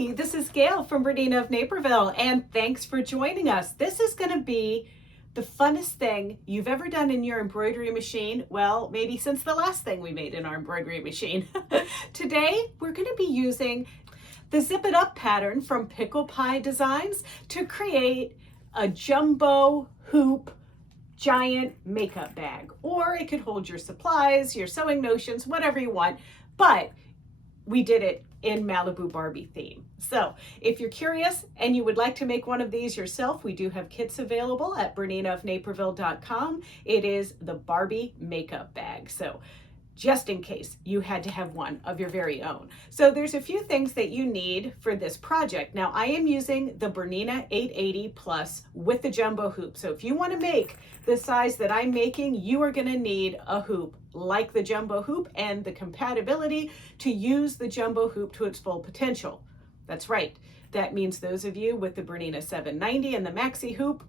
Hi, this is Gayle from BERNINA of Naperville, and thanks for joining us. This is going to be the funnest thing you've ever done in your embroidery machine. Well, maybe since the last thing we made in our embroidery machine. Today, we're going to be using the Zip It Up pattern from Pickle Pie Designs to create a jumbo hoop giant makeup bag, or it could hold your supplies, your sewing notions, whatever you want, but we did it in Malibu Barbie theme. So if you're curious and you would like to make one of these yourself, we do have kits available at BERNINAofNaperville.com. It is the Barbie Makeup Bag. So just in case you had to have one of your very own. So there's a few things that you need for this project. Now I am using the BERNINA 880 Plus with the jumbo hoop. So if you want to make the size that I'm making, you are going to need a hoop like the jumbo hoop and the compatibility to use the jumbo hoop to its full potential. That's right. That means those of you with the BERNINA 790 and the maxi hoop,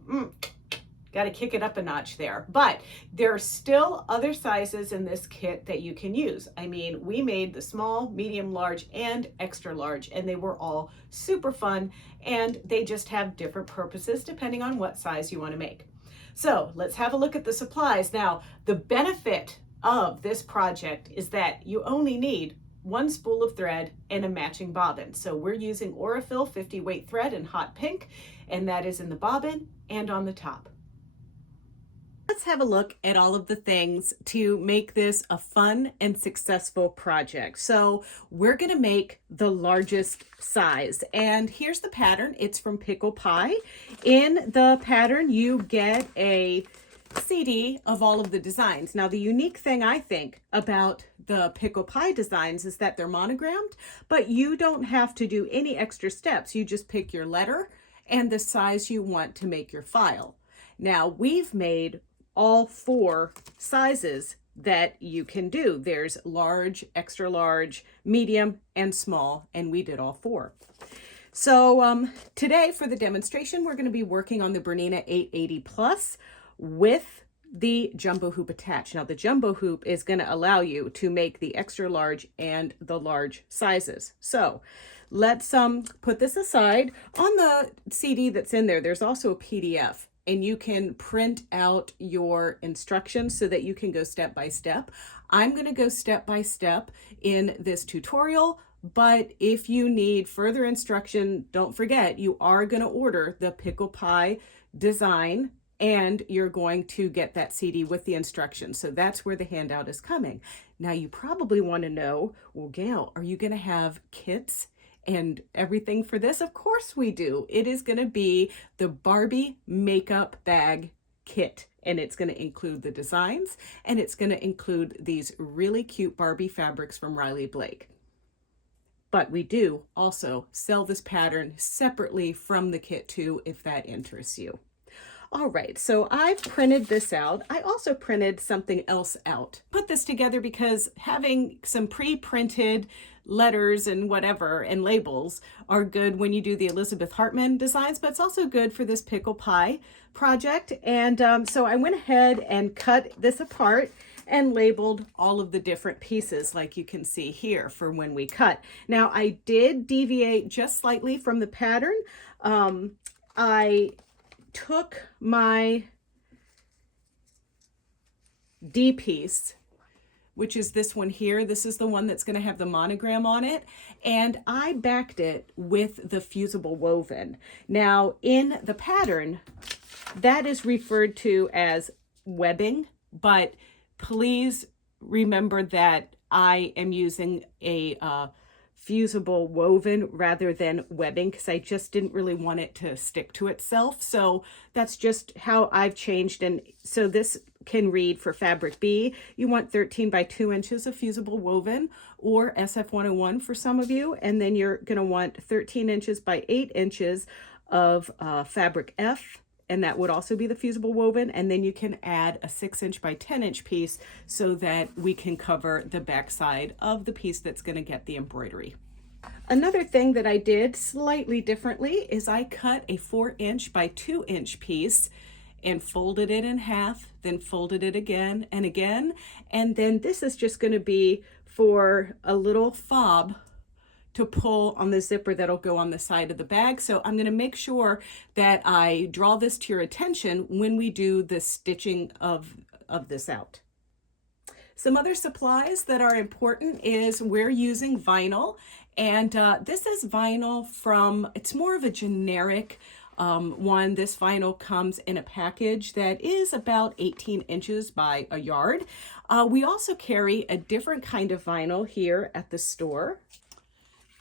got to kick it up a notch there. But there are still other sizes in this kit that you can use. I mean, we made the small, medium, large, and extra large, and they were all super fun, and they just have different purposes depending on what size you want to make. So let's have a look at the supplies. Now, the benefit of this project is that you only need one spool of thread and a matching bobbin. So we're using Aurifil 50 weight thread in hot pink, and that is in the bobbin and on the top. Let's have a look at all of the things to make this a fun and successful project. So we're going to make the largest size, and here's the pattern. It's from Pickle Pie. In the pattern, you get a CD of all of the designs. Now, the unique thing I think about the Pickle Pie designs is that they're monogrammed, but you don't have to do any extra steps. You just pick your letter and the size you want to make your file. Now, we've made all 4 sizes that you can do. There's large, extra large, medium, and small, and we did all 4. So today for the demonstration, we're going to be working on the BERNINA 880 Plus with the jumbo hoop attached. Now the jumbo hoop is going to allow you to make the extra large and the large sizes. So let's put this aside. On the CD that's in there, there's also a PDF, and you can print out your instructions so that you can go step by step. I'm going to go step by step in this tutorial, but if you need further instruction, don't forget, you are going to order the Pickle Pie design, and you're going to get that CD with the instructions. So that's where the handout is coming. Now you probably want to know, well, Gayle, are you going to have kits and everything for this? Of course we do. It is going to be the Barbie Makeup Bag Kit, and it's going to include the designs, and it's going to include these really cute Barbie fabrics from Riley Blake. But we do also sell this pattern separately from the kit too, if that interests you. All right, so I've printed this out. I also printed something else out. Put this together because having some pre-printed letters and whatever and labels are good when you do the Elizabeth Hartman designs, but it's also good for this Pickle Pie project. And so I went ahead and cut this apart and labeled all of the different pieces like you can see here for when we cut. Now I did deviate just slightly from the pattern. I took my D piece, which is this one here. This is the one that's going to have the monogram on it, and I backed it with the fusible woven. Now in the pattern, that is referred to as webbing, but please remember that I am using a fusible woven rather than webbing because I just didn't really want it to stick to itself. So that's just how I've changed. And so this can read for fabric B, you want 13 by 2 inches of fusible woven, or SF101 for some of you. And then you're going to want 13 inches by 8 inches of fabric F, and that would also be the fusible woven. And then you can add a 6-inch by 10-inch piece so that we can cover the backside of the piece that's going to get the embroidery. Another thing that I did slightly differently is I cut a 4-inch by 2-inch piece and folded it in half, then folded it again and again. And then this is just going to be for a little fob to pull on the zipper that'll go on the side of the bag. So I'm going to make sure that I draw this to your attention when we do the stitching of this out. Some other supplies that are important is we're using vinyl, and this is vinyl from, it's more of a generic one. This vinyl comes in a package that is about 18 inches by a yard. We also carry a different kind of vinyl here at the store,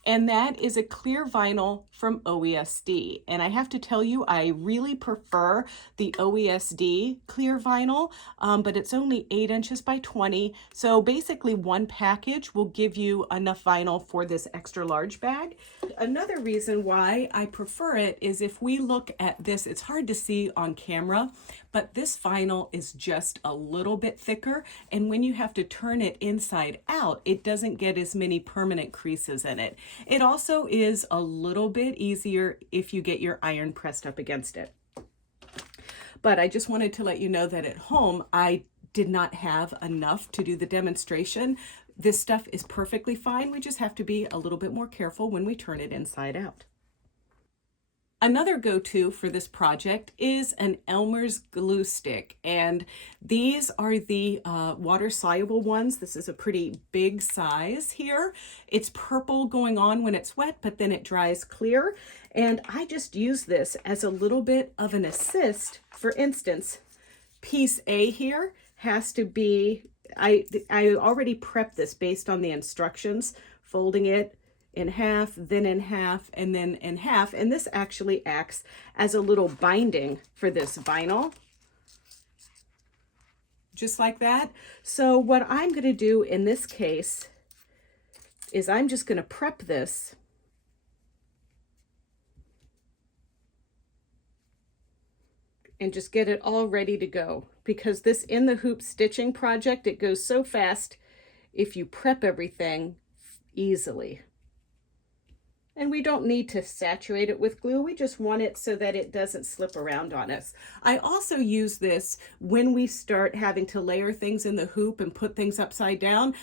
and that is a clear vinyl from OESD. And I have to tell you, I really prefer the OESD clear vinyl, but it's only 8 inches by 20. So basically one package will give you enough vinyl for this extra large bag. Another reason why I prefer it is if we look at this, it's hard to see on camera, but this vinyl is just a little bit thicker. And when you have to turn it inside out, it doesn't get as many permanent creases in it. It also is a little bit easier if you get your iron pressed up against it. But I just wanted to let you know that at home, I did not have enough to do the demonstration. This stuff is perfectly fine. We just have to be a little bit more careful when we turn it inside out. Another go-to for this project is an Elmer's glue stick, and these are the water-soluble ones. This is a pretty big size here. It's purple going on when it's wet, but then it dries clear, and I just use this as a little bit of an assist. For instance, piece A here has to be, I already prepped this based on the instructions, folding it in half, then in half, and then in half. And this actually acts as a little binding for this vinyl, just like that. So what I'm going to do in this case is I'm just going to prep this and just get it all ready to go, because this in the hoop stitching project, it goes so fast if you prep everything easily. And we don't need to saturate it with glue. We just want it so that it doesn't slip around on us. I also use this when we start having to layer things in the hoop and put things upside down.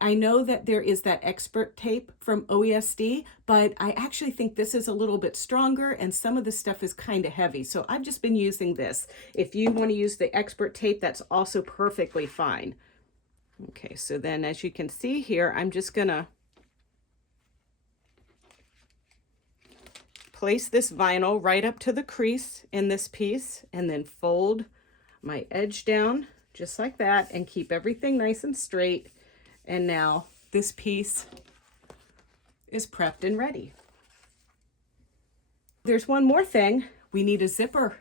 I know that there is that expert tape from OESD, but I actually think this is a little bit stronger and some of the stuff is kind of heavy. So I've just been using this. If you want to use the expert tape, that's also perfectly fine. Okay, so then as you can see here, I'm just gonna place this vinyl right up to the crease in this piece and then fold my edge down just like that and keep everything nice and straight. And now this piece is prepped and ready. There's one more thing. We need a zipper,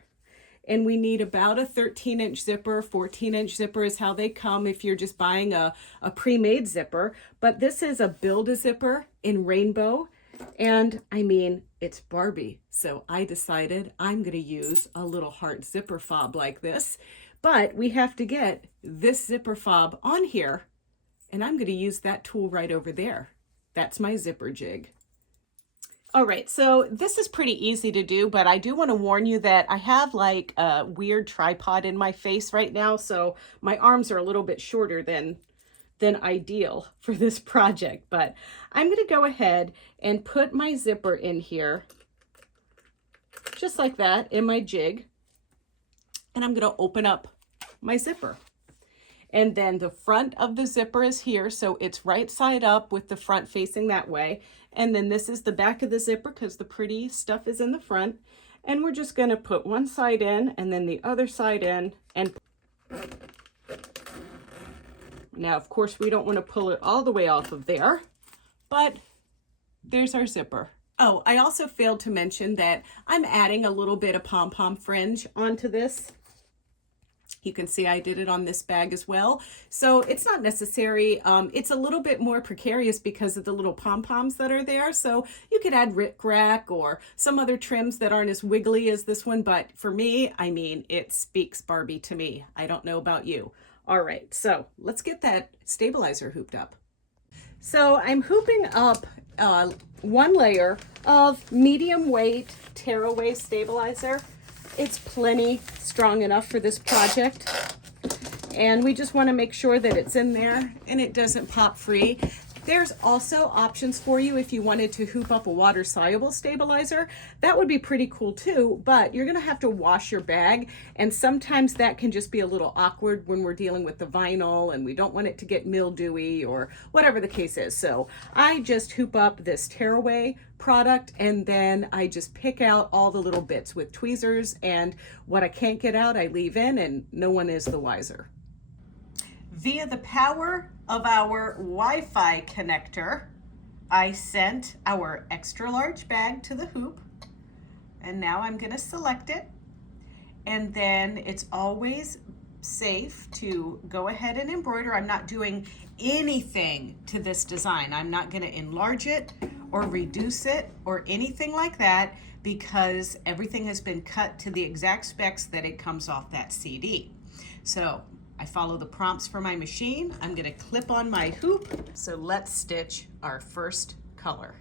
and we need about a 13-inch zipper. 14-inch zipper is how they come if you're just buying a pre-made zipper. But this is a Build-A-Zipper in rainbow. And I mean, it's Barbie. So I decided I'm going to use a little heart zipper fob like this. But we have to get this zipper fob on here. And I'm going to use that tool right over there. That's my zipper jig. All right, so this is pretty easy to do, but I do want to warn you that I have like a weird tripod in my face right now. So my arms are a little bit shorter than ideal for this project, but I'm going to go ahead and put my zipper in here just like that in my jig, and I'm going to open up my zipper. And then the front of the zipper is here, so it's right side up with the front facing that way. And then this is the back of the zipper because the pretty stuff is in the front. And we're just going to put one side in and then the other side in. And now, of course, we don't want to pull it all the way off of there, but there's our zipper. Oh, I also failed to mention that I'm adding a little bit of pom-pom fringe onto this. You can see I did it on this bag as well. So it's not necessary. It's a little bit more precarious because of the little pom-poms that are there. So you could add rickrack or some other trims that aren't as wiggly as this one. But for me, I mean, it speaks Barbie to me. I don't know about you. All right, so let's get that stabilizer hooped up. So I'm hooping up one layer of medium weight tearaway stabilizer. It's plenty strong enough for this project. And we just want to make sure that it's in there and it doesn't pop free. There's also options for you if you wanted to hoop up a water-soluble stabilizer. That would be pretty cool too, but you're gonna have to wash your bag, and sometimes that can just be a little awkward when we're dealing with the vinyl and we don't want it to get mildewy or whatever the case is. So I just hoop up this tearaway product, and then I just pick out all the little bits with tweezers, and what I can't get out I leave in, and no one is the wiser. Via the power of our Wi-Fi connector, I sent our extra large bag to the hoop, and now I'm going to select it. And then it's always safe to go ahead and embroider. I'm not doing anything to this design. I'm not going to enlarge it or reduce it or anything like that, because everything has been cut to the exact specs that it comes off that CD. So I follow the prompts for my machine. I'm gonna clip on my hoop. So let's stitch our first color.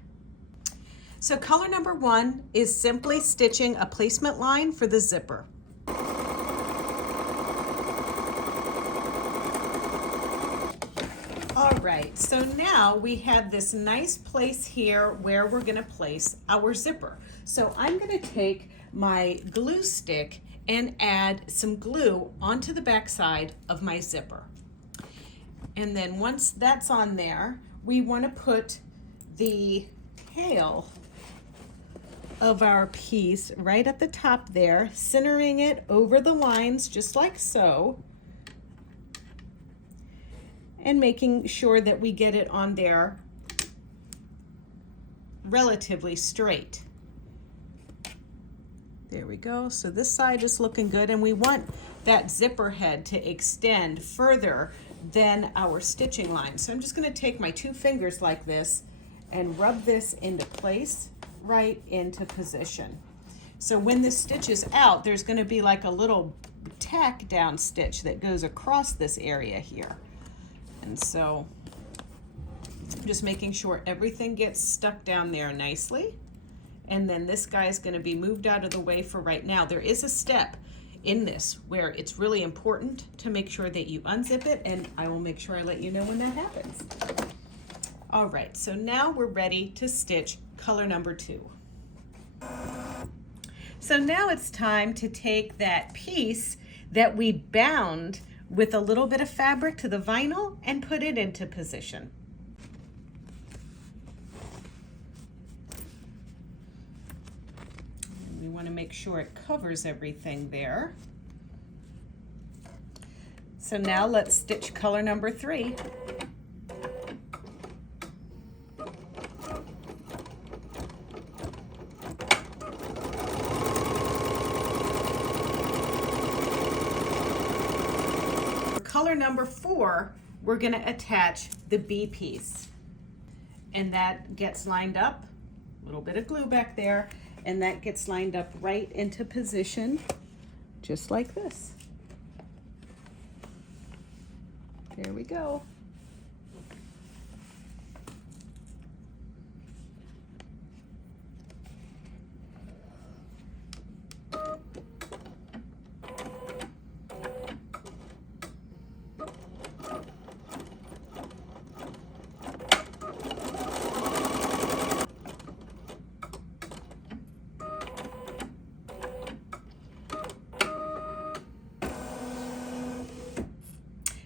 So color number 1 is simply stitching a placement line for the zipper. All right, so now we have this nice place here where we're gonna place our zipper. So I'm gonna take my glue stick and add some glue onto the back side of my zipper. And then once that's on there, we want to put the tail of our piece right at the top there, centering it over the lines just like so, and making sure that we get it on there relatively straight. There we go. So this side is looking good, and we want that zipper head to extend further than our stitching line. So I'm just going to take my 2 fingers like this and rub this into place, right into position. So when this stitch is out, there's going to be like a little tack down stitch that goes across this area here. And so I'm just making sure everything gets stuck down there nicely. And then this guy is going to be moved out of the way for right now. There is a step in this where it's really important to make sure that you unzip it, and I will make sure I let you know when that happens. All right, so now we're ready to stitch color number 2. So now it's time to take that piece that we bound with a little bit of fabric to the vinyl and put it into position. We want to make sure it covers everything there. So now let's stitch color number 3. For color number 4, we're going to attach the B piece. And that gets lined up, a little bit of glue back there, and that gets lined up right into position, just like this. There we go.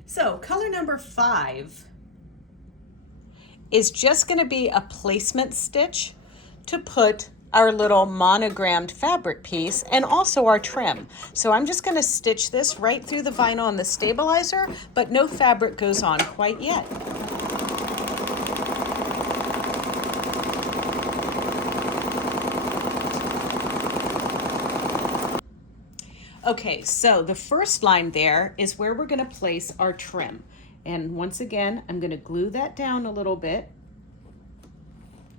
So color number 5 is just going to be a placement stitch to put our little monogrammed fabric piece and also our trim. So I'm just going to stitch this right through the vinyl and the stabilizer, but no fabric goes on quite yet. Okay, so the first line there is where we're going to place our trim. And once again, I'm going to glue that down a little bit,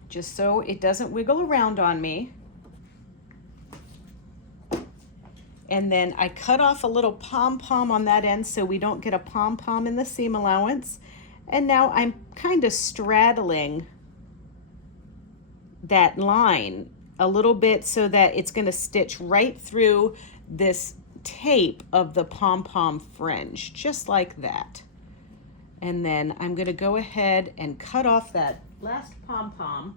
just so it doesn't wiggle around on me. And then I cut off a little pom-pom on that end so we don't get a pom-pom in the seam allowance. And now I'm kind of straddling that line a little bit so that it's going to stitch right through this tape of the pom-pom fringe, just like that. And then I'm going to go ahead and cut off that last pom-pom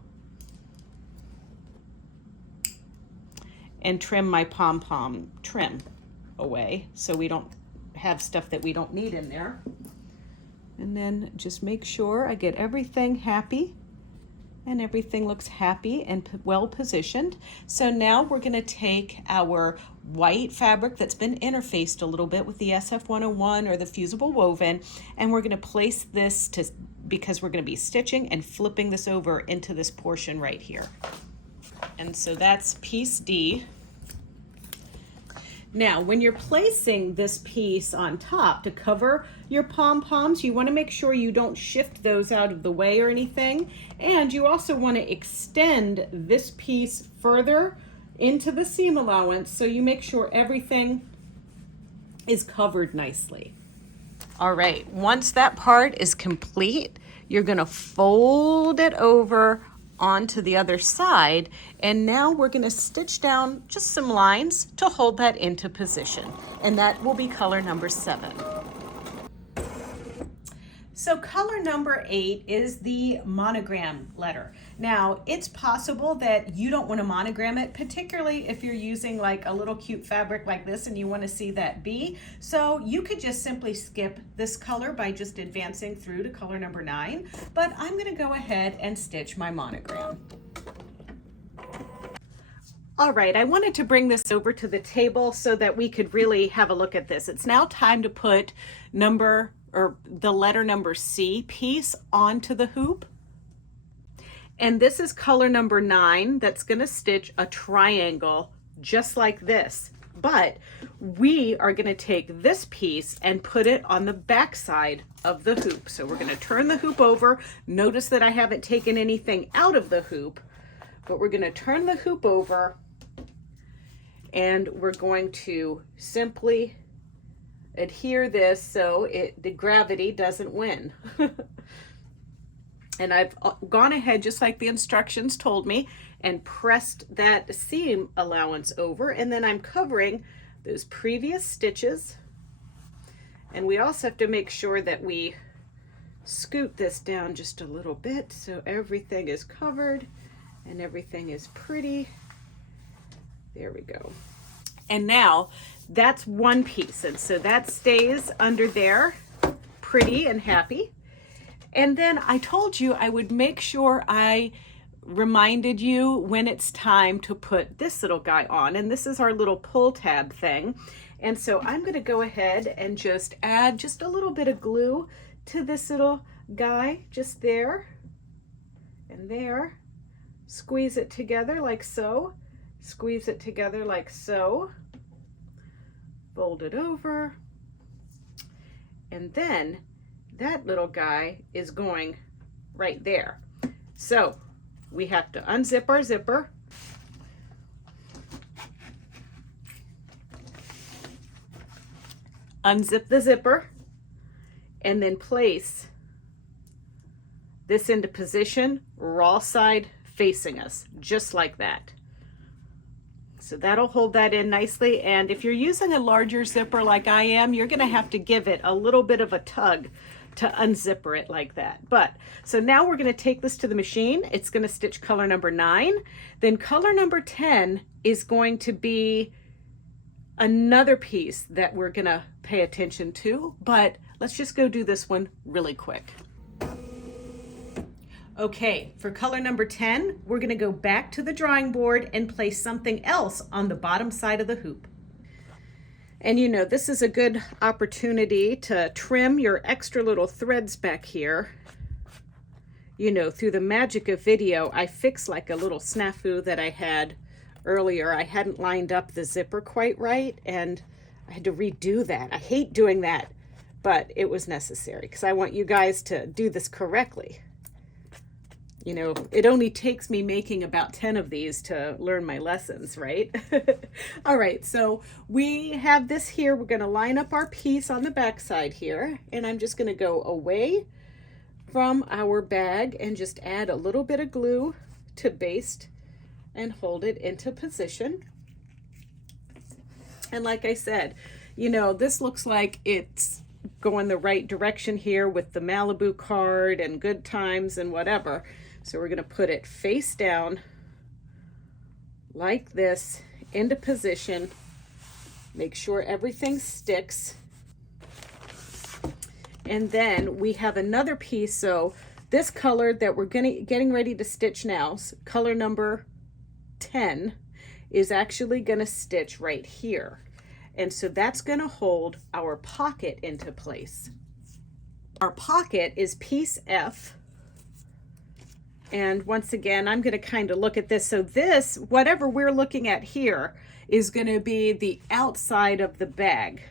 and trim my pom-pom trim away so we don't have stuff that we don't need in there. And then just make sure I get everything happy and everything looks happy and well positioned. So now we're going to take our white fabric that's been interfaced a little bit with the SF101 or the fusible woven, and we're going to place this because we're going to be stitching and flipping this over into this portion right here. And so that's piece D. Now, when you're placing this piece on top to cover your pom-poms, you want to make sure you don't shift those out of the way or anything. And you also want to extend this piece further into the seam allowance so you make sure everything is covered nicely. All right, once that part is complete, you're going to fold it over onto the other side, and now we're going to stitch down just some lines to hold that into position, and that will be color number 7. So color number 8 is the monogram letter. Now, it's possible that you don't want to monogram it, particularly if you're using like a little cute fabric like this and you want to see that B. So you could just simply skip this color by just advancing through to color number 9. But I'm going to go ahead and stitch my monogram. All right, I wanted to bring this over to the table so that we could really have a look at this. It's now time to put the letter number C piece onto the hoop. And this is color number 9 that's going to stitch a triangle just like this. But we are going to take this piece and put it on the back side of the hoop. So we're going to turn the hoop over. Notice that I haven't taken anything out of the hoop, but we're going to turn the hoop over and we're going to simply adhere this so the gravity doesn't win. And I've gone ahead just like the instructions told me and pressed that seam allowance over, and then I'm covering those previous stitches. And we also have to make sure that we scoot this down just a little bit so everything is covered and everything is pretty. There we go. And now that's one piece, and so that stays under there pretty and happy. And then I told you I would make sure I reminded you when it's time to put this little guy on, and this is our little pull tab thing. And so I'm going to go ahead and just add just a little bit of glue to this little guy, just there and there. Squeeze it together like so. Squeeze it together like so. Fold it over. And then that little guy is going right there. So we have to unzip our zipper. Unzip the zipper and then place this into position, raw side facing us, just like that. So that'll hold that in nicely. And if you're using a larger zipper like I am, you're going to have to give it a little bit of a tug to unzipper it like that. But so now we're going to take this to the machine. It's going to stitch color number 9. Then color number 10 is going to be another piece that we're going to pay attention to, but let's just go do this one really quick. Okay, for color number 10, we're going to go back to the drawing board and place something else on the bottom side of the hoop. And you know, this is a good opportunity to trim your extra little threads back here. You know, through the magic of video, I fixed like a little snafu that I had earlier. I hadn't lined up the zipper quite right, and I had to redo that. I hate doing that, but it was necessary because I want you guys to do this correctly. You know, it only takes me making about 10 of these to learn my lessons, right? All right, so we have this here. We're going to line up our piece on the back side here, and I'm just going to go away from our bag and just add a little bit of glue to baste and hold it into position. And like I said, you know, this looks like it's going the right direction here with the Malibu card and good times and whatever. So we're going to put it face down like this into position. Make sure everything sticks. And then we have another piece. So this color that we're getting ready to stitch now, color number 10, is actually going to stitch right here. And so that's going to hold our pocket into place. Our pocket is piece F. And once again, I'm going to kind of look at this. So this, whatever we're looking at here, is going to be the outside of the bag.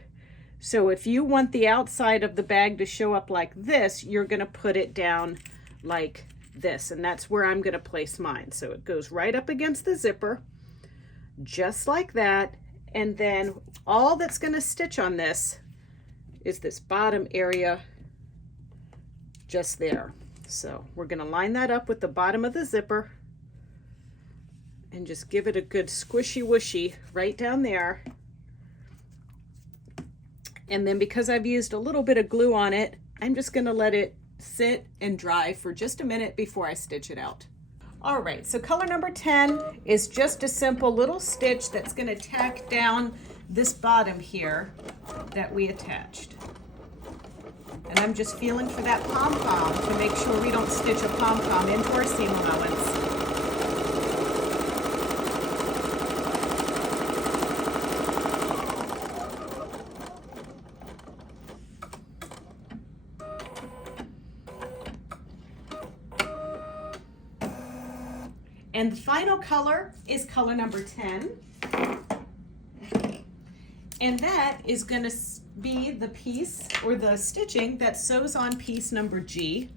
So if you want the outside of the bag to show up like this, you're going to put it down like this. And that's where I'm going to place mine. So it goes right up against the zipper, just like that. And then all that's going to stitch on this is this bottom area just there. So we're going to line that up with the bottom of the zipper and just give it a good squishy whooshy right down there. And then because I've used a little bit of glue on it, I'm just going to let it sit and dry for just a minute before I stitch it out. All right, so color number 10 is just a simple little stitch that's going to tack down this bottom here that we attached. And I'm just feeling for that pom-pom to make sure we don't stitch a pom-pom into our seam allowance. And the final color is color number 10. And that is going to be the piece or the stitching that sews on piece number G.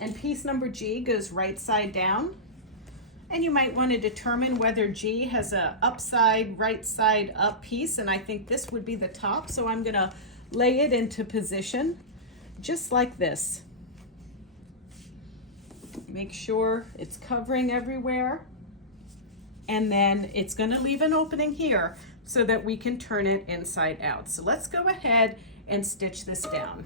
And piece number G goes right side down. And you might want to determine whether G has a upside, right side up piece. And I think this would be the top. So I'm going to lay it into position just like this. Make sure it's covering everywhere. And then it's going to leave an opening here so that we can turn it inside out. So let's go ahead and stitch this down.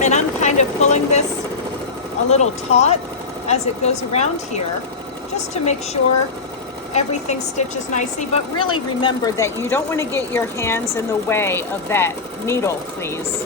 And I'm kind of pulling this a little taut as it goes around here, just to make sure everything stitches nicely. But really remember that you don't want to get your hands in the way of that needle, please.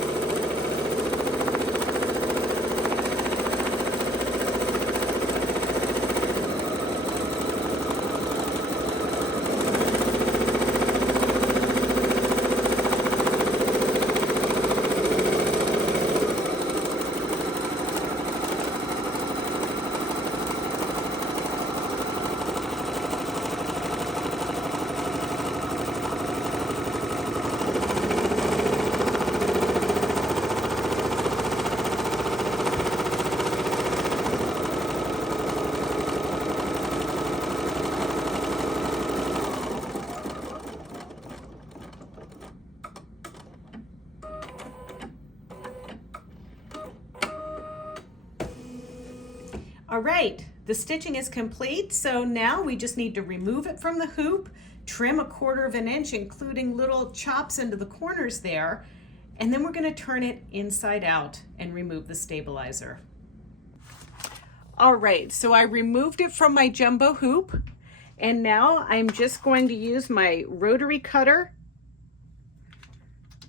All right, the stitching is complete. So now we just need to remove it from the hoop, trim 1/4 of an inch, including little chops into the corners there. And then we're going to turn it inside out and remove the stabilizer. All right, so I removed it from my jumbo hoop. And now I'm just going to use my rotary cutter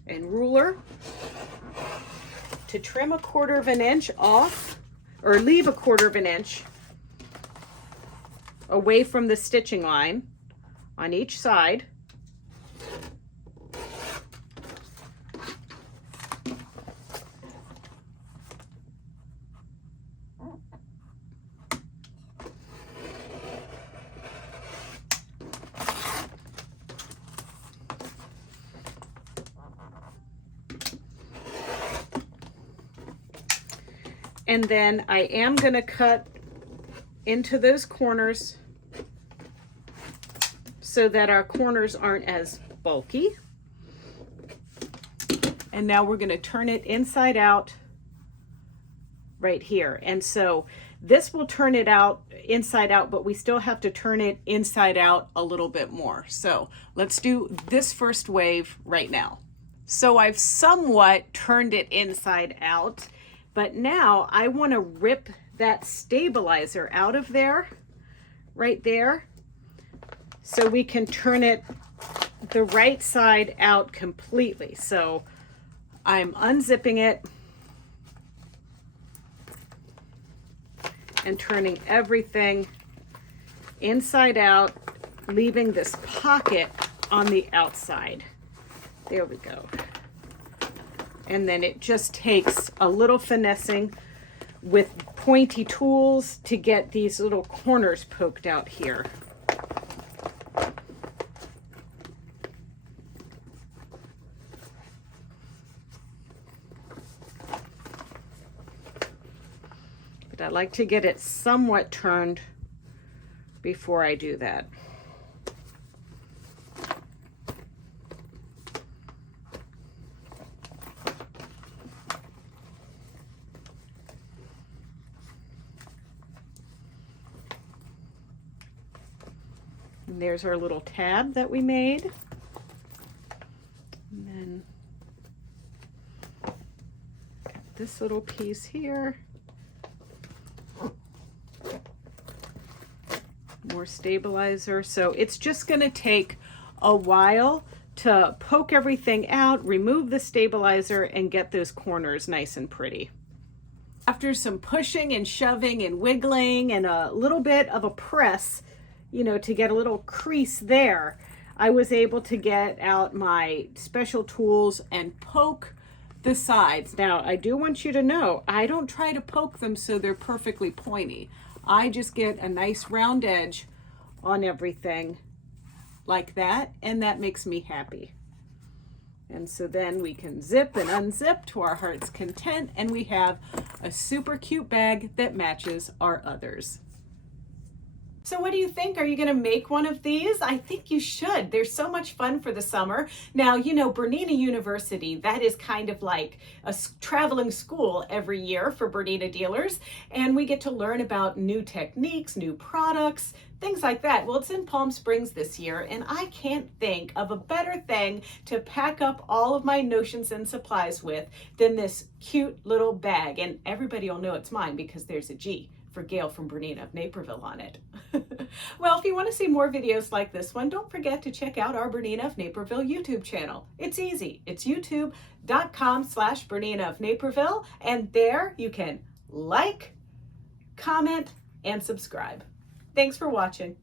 and ruler to trim 1/4 of an inch off, or leave 1/4 of an inch away from the stitching line on each side. And then I am going to cut into those corners so that our corners aren't as bulky. And now we're going to turn it inside out right here. And so this will turn it out inside out, but we still have to turn it inside out a little bit more. So let's do this first wave right now. So I've somewhat turned it inside out, but now I want to rip that stabilizer out of there, right there, so we can turn it the right side out completely. So I'm unzipping it and turning everything inside out, leaving this pocket on the outside. There we go. And then it just takes a little finessing with pointy tools to get these little corners poked out here. But I like to get it somewhat turned before I do that. And there's our little tab that we made. And then got this little piece here. More stabilizer. So it's just going to take a while to poke everything out, remove the stabilizer, and get those corners nice and pretty. After some pushing and shoving and wiggling and a little bit of a press, you know, to get a little crease there, I was able to get out my special tools and poke the sides. Now, I do want you to know, I don't try to poke them so they're perfectly pointy. I just get a nice round edge on everything like that, and that makes me happy. And so then we can zip and unzip to our heart's content, and we have a super cute bag that matches our others. So what do you think? Are you going to make one of these? I think you should. They're so much fun for the summer. Now, you know, Bernina University, that is kind of like a traveling school every year for Bernina dealers. And we get to learn about new techniques, new products, things like that. Well, it's in Palm Springs this year, and I can't think of a better thing to pack up all of my notions and supplies with than this cute little bag. And everybody will know it's mine because there's a G for Gayle from Bernina of Naperville on it. Well, if you want to see more videos like this one, don't forget to check out our Bernina of Naperville YouTube channel. It's easy. It's youtube.com/Bernina of Naperville, and there you can like, comment, and subscribe. Thanks for watching.